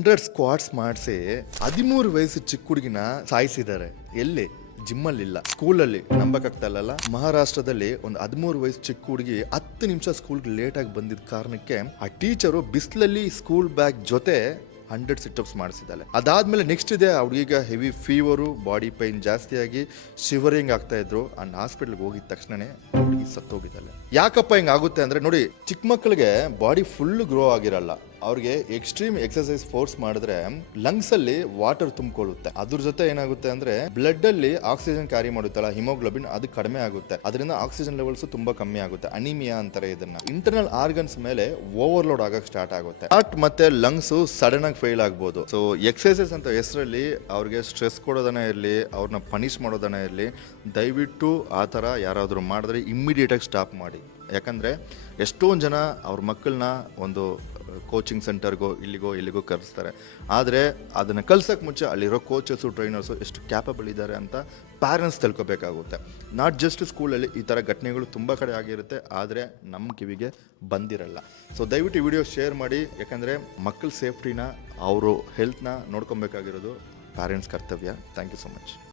100 squats ಮಾಡಿಸಿ 13 ವಯಸ್ಸು ಚಿಕ್ಕ ಹುಡುಗಿನ ಸಾಯಿಸಿದ್ದಾರೆ. ಎಲ್ಲಿ? ಜಿಮ್ಮಲ್ಲಿಲ್ಲ, ಸ್ಕೂಲಲ್ಲಿ. ನಂಬಕ್ಕಾಗ್ತಾ ಇಲ್ಲಲ್ಲ. ಮಹಾರಾಷ್ಟ್ರದಲ್ಲಿ ಒಂದು 13 ವಯಸ್ಸು ಚಿಕ್ಕ ಹುಡುಗಿ 10 ನಿಮಿಷ ಸ್ಕೂಲ್ಗೆ ಲೇಟಾಗಿ ಬಂದಿದ್ದ ಕಾರಣಕ್ಕೆ ಆ ಟೀಚರು ಬಿಸಿಲಲ್ಲಿ ಸ್ಕೂಲ್ ಬ್ಯಾಗ್ ಜೊತೆ 100 ಸಿಟಪ್ಸ್ ಮಾಡಿಸಿದ್ದಾಳೆ. ಅದಾದ್ಮೇಲೆ ನೆಕ್ಸ್ಟ್ ಇದೆ ಆ ಹುಡುಗಿಗೆ ಹೆವಿ ಫೀವರು, ಬಾಡಿ ಪೈನ್ ಜಾಸ್ತಿ ಆಗಿ ಶಿವರಿಂಗ್ ಆಗ್ತಾ ಇದ್ರು. ಅಂಡ್ ಹಾಸ್ಪಿಟ್ಲ್ಗೆ ಹೋಗಿದ ತಕ್ಷಣನೇ ಹುಡುಗಿ ಸತ್ತೋಗಿದ್ದಾಳೆ. ಯಾಕಪ್ಪ ಹಿಂಗೆ ಆಗುತ್ತೆ ಅಂದ್ರೆ ನೋಡಿ, ಚಿಕ್ಕ ಮಕ್ಕಳಿಗೆ ಬಾಡಿ ಫುಲ್ ಗ್ರೋ ಆಗಿರಲ್ಲ. ಅವ್ರಿಗೆ ಎಕ್ಸ್ಟ್ರೀಮ್ ಎಕ್ಸರ್ಸೈಸ್ ಫೋರ್ಸ್ ಮಾಡಿದ್ರೆ ಲಂಗ್ಸ್ ಅಲ್ಲಿ ವಾಟರ್ ತುಂಬಿಕೊಳ್ಳುತ್ತೆ. ಅದ್ರ ಜೊತೆ ಏನಾಗುತ್ತೆ ಅಂದ್ರೆ ಬ್ಲಡ್ ಅಲ್ಲಿ ಆಕ್ಸಿಜನ್ ಕ್ಯಾರಿ ಮಾಡುತ್ತಲ್ಲ, ಹಿಮೋಗ್ಲೋಬಿನ್, ಅದು ಕಡಿಮೆ ಆಗುತ್ತೆ. ಅದರಿಂದ ಆಕ್ಸಿಜನ್ ಲೆವೆಲ್ಸ್ ತುಂಬಾ ಕಮ್ಮಿ ಆಗುತ್ತೆ. ಅನಿಮಿಯಾ ಅಂತಾರೆ ಇದನ್ನ. ಇಂಟರ್ನಲ್ ಆರ್ಗನ್ಸ್ ಮೇಲೆ ಓವರ್ಲೋಡ್ ಆಗಕ್ಕೆ ಸ್ಟಾರ್ಟ್ ಆಗುತ್ತೆ. ಹಾರ್ಟ್ ಮತ್ತೆ ಲಂಗ್ಸ್ ಸಡನ್ ಆಗಿ ಫೇಲ್ ಆಗ್ಬೋದು. ಸೊ ಎಕ್ಸರ್ಸೈಸ್ ಅಂತ ಹೆಸರಲ್ಲಿ ಅವ್ರಿಗೆ ಸ್ಟ್ರೆಸ್ ಕೊಡೋದನ್ನ ಇರಲಿ, ಅವ್ರನ್ನ ಪನಿಷ್ ಮಾಡೋದನ್ನ ಇರಲಿ, ದಯವಿಟ್ಟು ಆ ಥರ ಯಾರಾದರೂ ಮಾಡಿದ್ರೆ ಇಮ್ಮಿಡಿಯೇಟ್ ಆಗಿ ಸ್ಟಾಪ್ ಮಾಡಿ. ಯಾಕಂದ್ರೆ ಎಷ್ಟೊಂದು ಜನ ಅವ್ರ ಮಕ್ಕಳನ್ನ ಒಂದು ಕೋಚಿಂಗ್ ಸೆಂಟರ್ಗೋ ಇಲ್ಲಿಗೋ ಕರೆಸ್ತಾರೆ. ಆದರೆ ಅದನ್ನು ಕಳ್ಸೋಕ್ಕೆ ಮುಂಚೆ ಅಲ್ಲಿರೋ ಕೋಚಸ್ಸು ಟ್ರೈನರ್ಸು ಎಷ್ಟು ಕ್ಯಾಪಬಲ್ ಇದ್ದಾರೆ ಅಂತ ಪ್ಯಾರೆಂಟ್ಸ್ ತಿಳ್ಕೊಬೇಕಾಗುತ್ತೆ. ನಾಟ್ ಜಸ್ಟ್ ಸ್ಕೂಲಲ್ಲಿ ಈ ಥರ ಘಟನೆಗಳು ತುಂಬ ಕಡೆ ಆಗಿರುತ್ತೆ, ಆದರೆ ನಮ್ಮ ಕಿವಿಗೆ ಬಂದಿರಲ್ಲ. ಸೊ ದಯವಿಟ್ಟು ಈ ವಿಡಿಯೋ ಶೇರ್ ಮಾಡಿ. ಯಾಕಂದರೆ ಮಕ್ಕಳ ಸೇಫ್ಟಿನ, ಅವರು ಹೆಲ್ತ್ನ ನೋಡ್ಕೊಬೇಕಾಗಿರೋದು ಪ್ಯಾರೆಂಟ್ಸ್ ಕರ್ತವ್ಯ. Thank you so much.